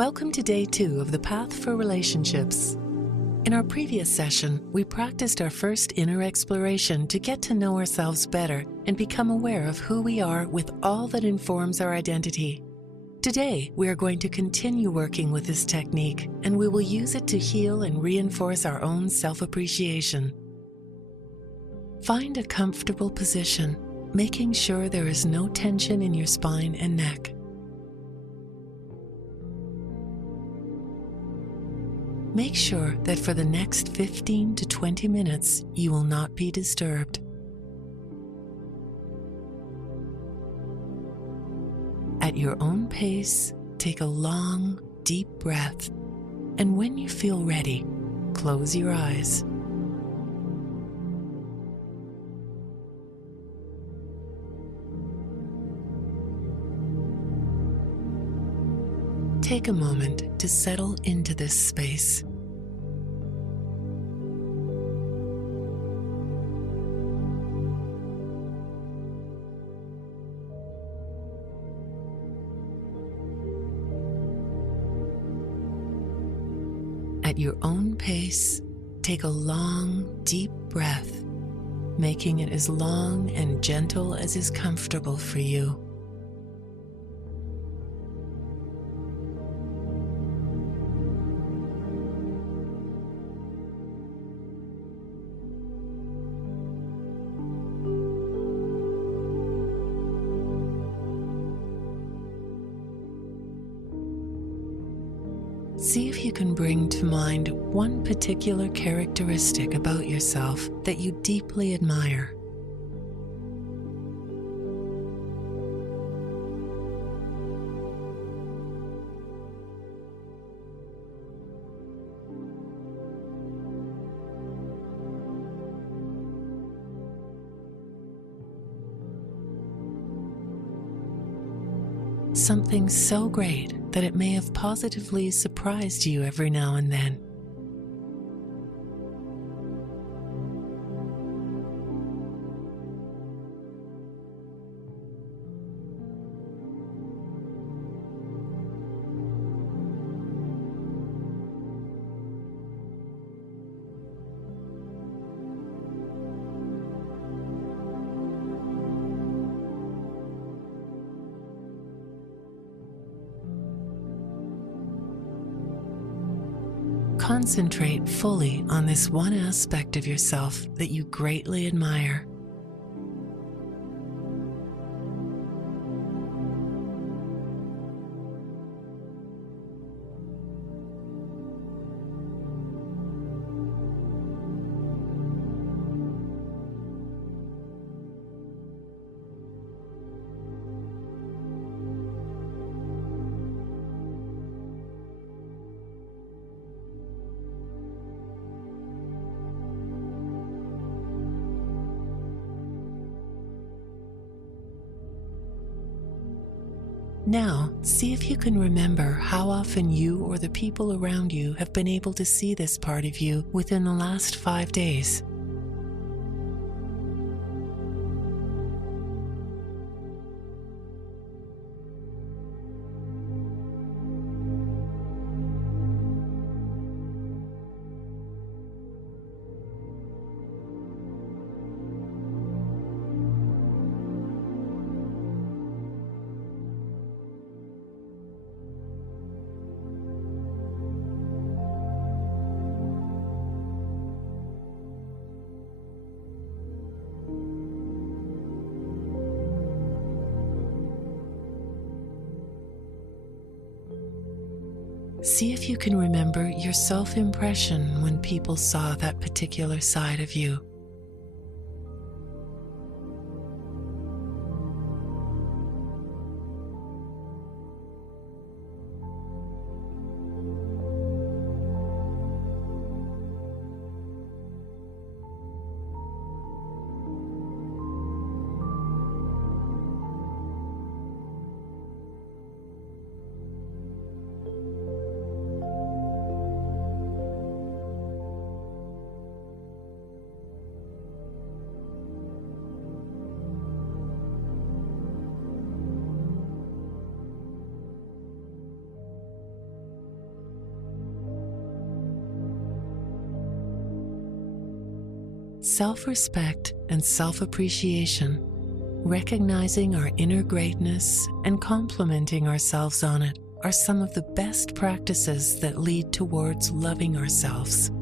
Welcome to Day 2 of the Path for Relationships. In our previous session, we practiced our first inner exploration to get to know ourselves better and become aware of who we are with all that informs our identity. Today, we are going to continue working with this technique, and we will use it to heal and reinforce our own self-appreciation. Find a comfortable position, making sure there is no tension in your spine and neck. Make sure that for the next 15 to 20 minutes, you will not be disturbed. At your own pace, take a long, deep breath, and when you feel ready, close your eyes. Take a moment to settle into this space. At your own pace, take a long, deep breath, making it as long and gentle as is comfortable for you. See if you can bring to mind one particular characteristic about yourself that you deeply admire. Something so great that it may have positively surprised you every now and then. Concentrate fully on this one aspect of yourself that you greatly admire. Now, see if you can remember how often you or the people around you have been able to see this part of you within the last 5 days. See if you can remember your self-impression when people saw that particular side of you. Self-respect and self-appreciation, recognizing our inner greatness and complimenting ourselves on it, are some of the best practices that lead towards loving ourselves.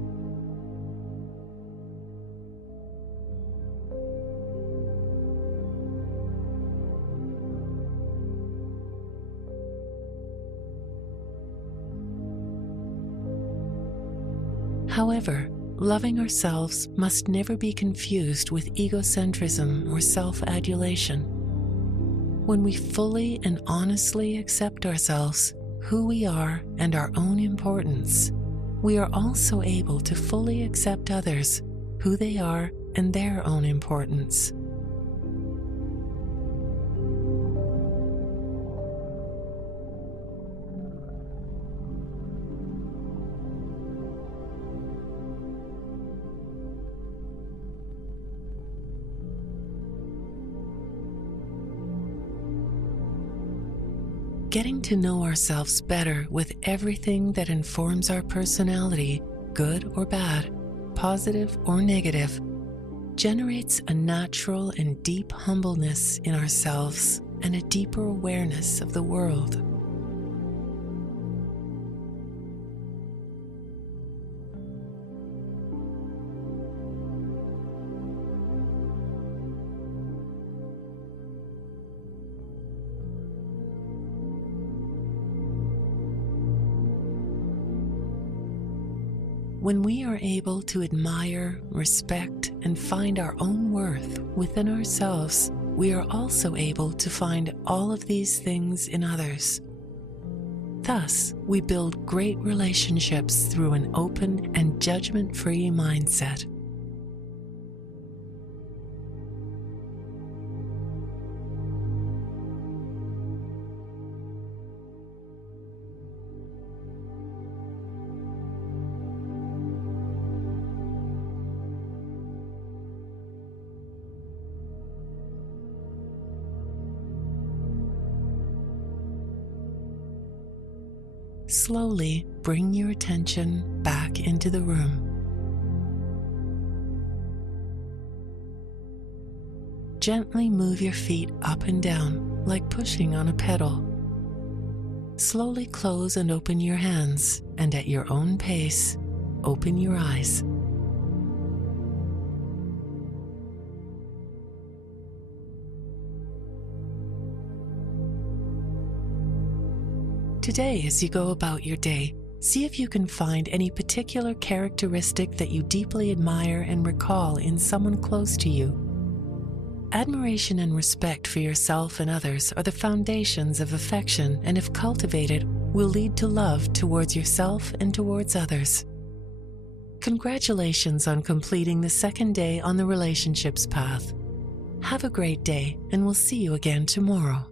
However, loving ourselves must never be confused with egocentrism or self-adulation. When we fully and honestly accept ourselves, who we are, and our own importance, we are also able to fully accept others, who they are, and their own importance. Getting to know ourselves better with everything that informs our personality, good or bad, positive or negative, generates a natural and deep humbleness in ourselves and a deeper awareness of the world. When we are able to admire, respect, and find our own worth within ourselves, we are also able to find all of these things in others. Thus, we build great relationships through an open and judgment-free mindset. Slowly bring your attention back into the room. Gently move your feet up and down like pushing on a pedal. Slowly close and open your hands, and at your own pace, open your eyes. Today, as you go about your day, see if you can find any particular characteristic that you deeply admire and recall in someone close to you. Admiration and respect for yourself and others are the foundations of affection, and if cultivated, will lead to love towards yourself and towards others. Congratulations on completing the second day on the relationships path. Have a great day, and we'll see you again tomorrow.